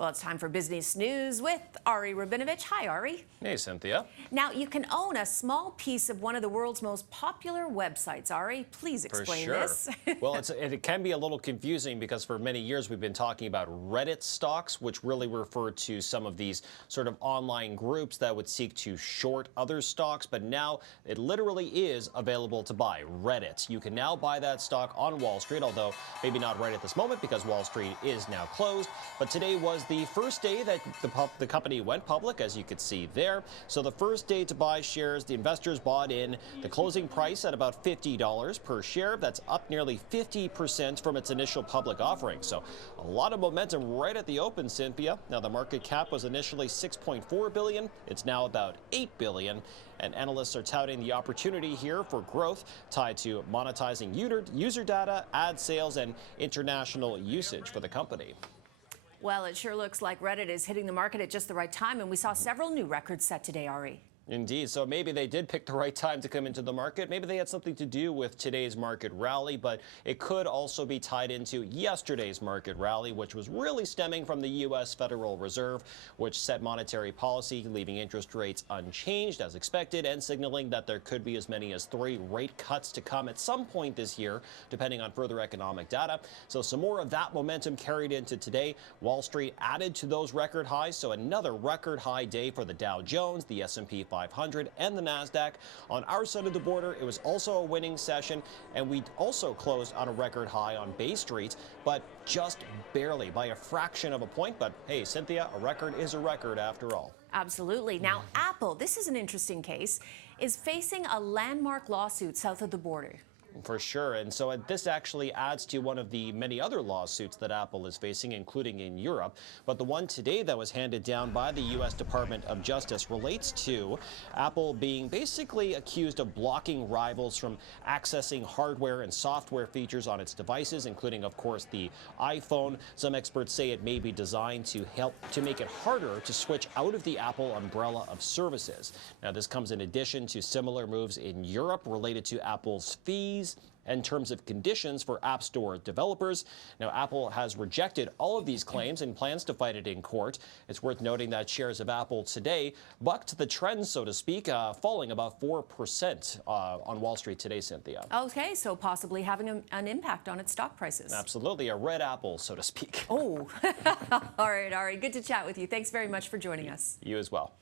Well, it's time for business news with Ari Rabinovitch. Hi, Ari. Hey, Cynthia. Now, you can own a small piece of one of the world's most popular websites. Ari, please explain this. Well, it can be a little confusing because for many years we've been talking about Reddit stocks, which really refer to some of these sort of online groups that would seek to short other stocks. But now it literally is available to buy. Reddit. You can now buy that stock on Wall Street, although maybe not right at this moment because Wall Street is now closed. But today was the first day that the company went public, as you could see there. So the first day to buy shares, the investors bought in. The closing price at about $50 per share. That's up nearly 50% from its initial public offering. So a lot of momentum right at the open, Cynthia. Now the market cap was initially $6.4 billion. It's now about $8 billion. And analysts are touting the opportunity here for growth tied to monetizing user data, ad sales, and international usage for the company. Well, it sure looks like Reddit is hitting the market at just the right time, and we saw several new records set today, Ari. Indeed. So maybe they did pick the right time to come into the market. Maybe they had something to do with today's market rally, but it could also be tied into yesterday's market rally, which was really stemming from the U.S. Federal Reserve, which set monetary policy, leaving interest rates unchanged as expected and signaling that there could be as many as 3 rate cuts to come at some point this year, depending on further economic data. So some more of that momentum carried into today. Wall Street added to those record highs, so another record high day for the Dow Jones, the S&P 500, and the NASDAQ. On our side of the border, it was also a winning session, and we also closed on a record high on Bay Street, but just barely by a fraction of a point. But hey, Cynthia, a record is a record after all. Absolutely. Now, Apple, this is an interesting case, is facing a landmark lawsuit south of the border. For sure. And so this actually adds to one of the many other lawsuits that Apple is facing, including in Europe. But the one today that was handed down by the U.S. Department of Justice relates to Apple being basically accused of blocking rivals from accessing hardware and software features on its devices, including, of course, the iPhone. Some experts say it may be designed to help to make it harder to switch out of the Apple umbrella of services. Now, this comes in addition to similar moves in Europe related to Apple's fees and terms of conditions for App Store developers. Now, Apple has rejected all of these claims and plans to fight it in court. It's worth noting that shares of Apple today bucked the trend, so to speak, falling about 4% on Wall Street today, Cynthia. Okay, so possibly having an impact on its stock prices. Absolutely, a red apple, so to speak. Oh, all right, Ari, good to chat with you. Thanks very much for joining us. You as well.